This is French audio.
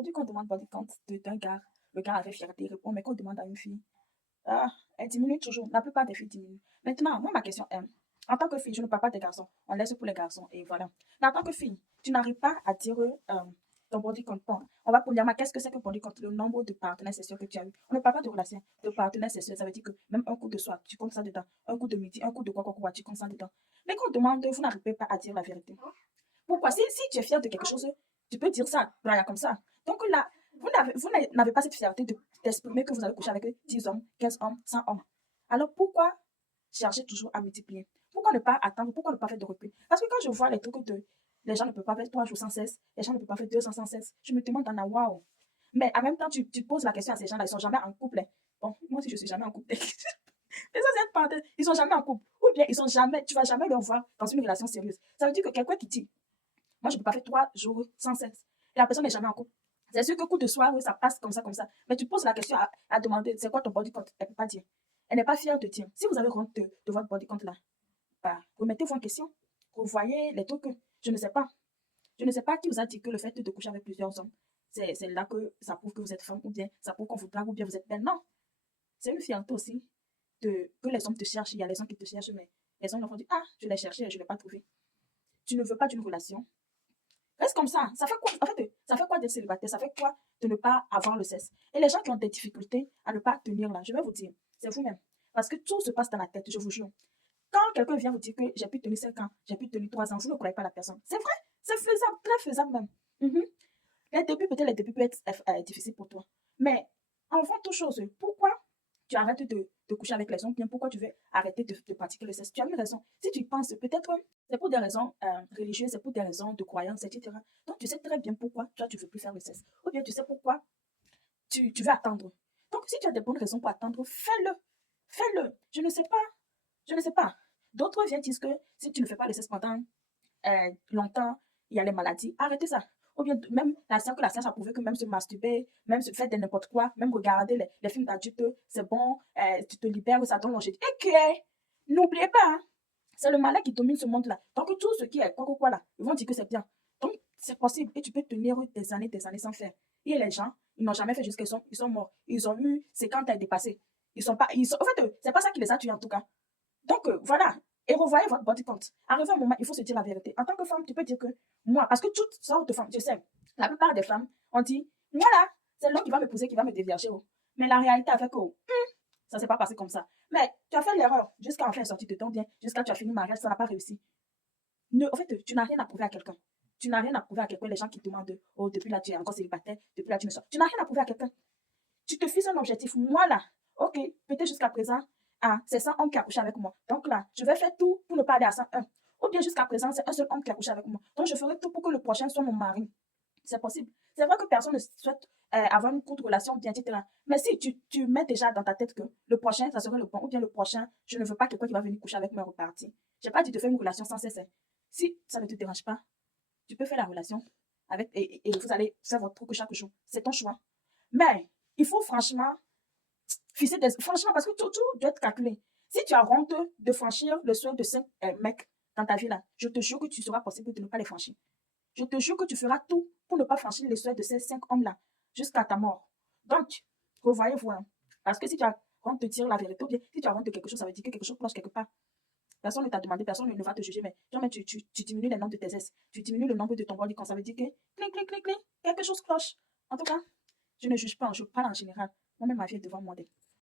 aujourd'hui, quand on demande body count d'un gars, le gars avec fierté répond, mais quand on demande à une fille, ah, elle diminue toujours. La plupart des filles diminuent. Maintenant, moi, ma question est, en tant que fille, je ne parle pas des garçons. On laisse pour les garçons et voilà. Mais en tant que fille, tu n'arrives pas à dire ton body count. Bon, on va premièrement, qu'est-ce que c'est que body count? Le nombre de partenaires sexuels que tu as eu. On ne parle pas de relations, de partenaires sexuels. Ça veut dire que même un coup de soir, tu comptes ça dedans. Un coup de midi, un coup de quoi, tu comptes ça dedans. Mais quand on demande, vous n'arrivez pas à dire la vérité. Pourquoi? Si tu es fier de quelque chose, tu peux dire ça, voilà, comme ça. Donc là, vous n'avez pas cette fierté d'exprimer que vous avez couché avec 10 hommes, 15 hommes, 100 hommes. Alors pourquoi chercher toujours à multiplier? Pourquoi ne pas attendre? Pourquoi ne pas faire de repli? Parce que quand je vois les trucs de les gens ne peuvent pas faire 3 jours sans cesse, les gens ne peuvent pas faire 2 jours sans cesse, je me demande, waouh. Mais en même temps, tu te poses la question à ces gens-là, ils sont jamais en couple, hein. Bon, moi aussi, je suis jamais en couple. Mais ça, c'est une parenthèse. Ils sont jamais en couple. Ou bien, tu vas jamais leur voir dans une relation sérieuse. Ça veut dire que quelqu'un qui dit, moi, je ne peux pas faire 3 jours sans cesse. Et la personne n'est jamais en couple. C'est sûr que coup de soir, oui, ça passe comme ça, comme ça. Mais tu poses la question à demander, c'est quoi ton body count? Elle ne peut pas dire. Elle n'est pas fière de dire. Si vous avez honte de votre body count là, bah, remettez-vous en question. Vous voyez les trucs. Je ne sais pas. Je ne sais pas qui vous a dit que le fait de coucher avec plusieurs hommes, c'est là que ça prouve que vous êtes femme, ou bien ça prouve qu'on vous drague, ou bien vous êtes belle. Non. C'est une fierté aussi que les hommes te cherchent. Il y a les hommes qui te cherchent, mais les hommes leur font dire, ah, je l'ai cherché et je ne l'ai pas trouvé. Tu ne veux pas d'une relation. Reste comme ça. Ça fait quoi? En fait, ça fait quoi d'être célibataire? Ça fait quoi de ne pas avoir le cesse? Et les gens qui ont des difficultés à ne pas tenir là, je vais vous dire, c'est vous-même. Parce que tout se passe dans la tête, je vous jure. Quand quelqu'un vient vous dire que j'ai pu tenir 5 ans, j'ai pu tenir 3 ans, vous ne croyez pas la personne. C'est vrai, c'est faisable, très faisable même. Mhm. Les débuts, peut-être les débuts peuvent être difficiles pour toi. Mais avant toute chose, pourquoi tu arrêtes de coucher avec les hommes, bien pourquoi tu veux arrêter de pratiquer le sexe? Tu as une raison. Si tu penses, peut-être c'est pour des raisons religieuses, c'est pour des raisons de croyances, etc. Donc tu sais très bien pourquoi toi tu veux plus faire le sexe. Ou bien tu sais pourquoi tu veux attendre. Donc si tu as des bonnes raisons pour attendre, fais-le. Fais-le. Je ne sais pas. Je ne sais pas. D'autres viennent dire que si tu ne fais pas le sexe pendant longtemps, il y a les maladies. Arrêtez ça. Ou bien même la science a prouvé que même se masturber, même se faire de n'importe quoi, même regarder les films d'adultes, c'est bon, tu te libères, ça donne longévité. Et que, n'oubliez pas, hein, c'est le malin qui domine ce monde-là. Donc tout ce qui est quoi là, ils vont dire que c'est bien. Donc c'est possible et tu peux tenir des années sans faire. Et les gens, ils n'ont jamais fait jusqu'à ils sont morts. Ils ont eu 50 ans dépassés. En fait, c'est pas ça qui les a tués en tout cas. Donc, voilà. Et revoyez votre body count. Arrivé un moment, il faut se dire la vérité. En tant que femme, tu peux dire que moi, parce que toutes sortes de femmes, je sais, la plupart des femmes ont dit, moi là, c'est l'homme qui va m'épouser, qui va me dévierger. Oh. Mais la réalité a fait que ça ne s'est pas passé comme ça. Mais tu as fait l'erreur jusqu'à en faire sortir de ton bien, jusqu'à tu as fini le mariage, ça n'a pas réussi. En fait, tu n'as rien à prouver à quelqu'un. Tu n'as rien à prouver à quelqu'un. Les gens qui te demandent, oh, depuis là, tu es encore célibataire, depuis là, tu ne sors. Tu n'as rien à prouver à quelqu'un. Tu te fixes un objectif. Moi là, ok, peut-être jusqu'à présent, ah, c'est 100 hommes qui a couché avec moi. Donc là, je vais faire tout pour ne pas aller à 101. Ou bien jusqu'à présent, c'est un seul homme qui a couché avec moi. Donc je ferai tout pour que le prochain soit mon mari. C'est possible. C'est vrai que personne ne souhaite avoir une courte relation, bien, etc. Mais si tu mets déjà dans ta tête que le prochain, ça serait le bon, ou bien le prochain, je ne veux pas quelqu'un qui va venir coucher avec moi et repartir. J'ai pas dit de faire une relation sans cesse. Si ça ne te dérange pas, tu peux faire la relation avec et vous allez faire votre truc chaque jour. C'est ton choix. Mais il faut franchement franchement, parce que tout doit être calculé. Si tu as honte de franchir le seuil de 5 mecs dans ta vie là, je te jure que tu seras possible de ne pas les franchir. Je te jure que tu feras tout pour ne pas franchir le seuil de ces 5 hommes là jusqu'à ta mort. Donc, revoyez-vous. Hein. Parce que si tu as honte de dire la vérité, ou bien si tu as honte de quelque chose, ça veut dire que quelque chose cloche quelque part. Personne ne t'a demandé, personne ne va te juger, mais jamais tu diminues le nombre de tes S, tu diminues le nombre de ton body quand ça veut dire que clic, quelque chose cloche. En tout cas, je ne juge pas, je parle en général. Moi-même, ma vie est devant moi.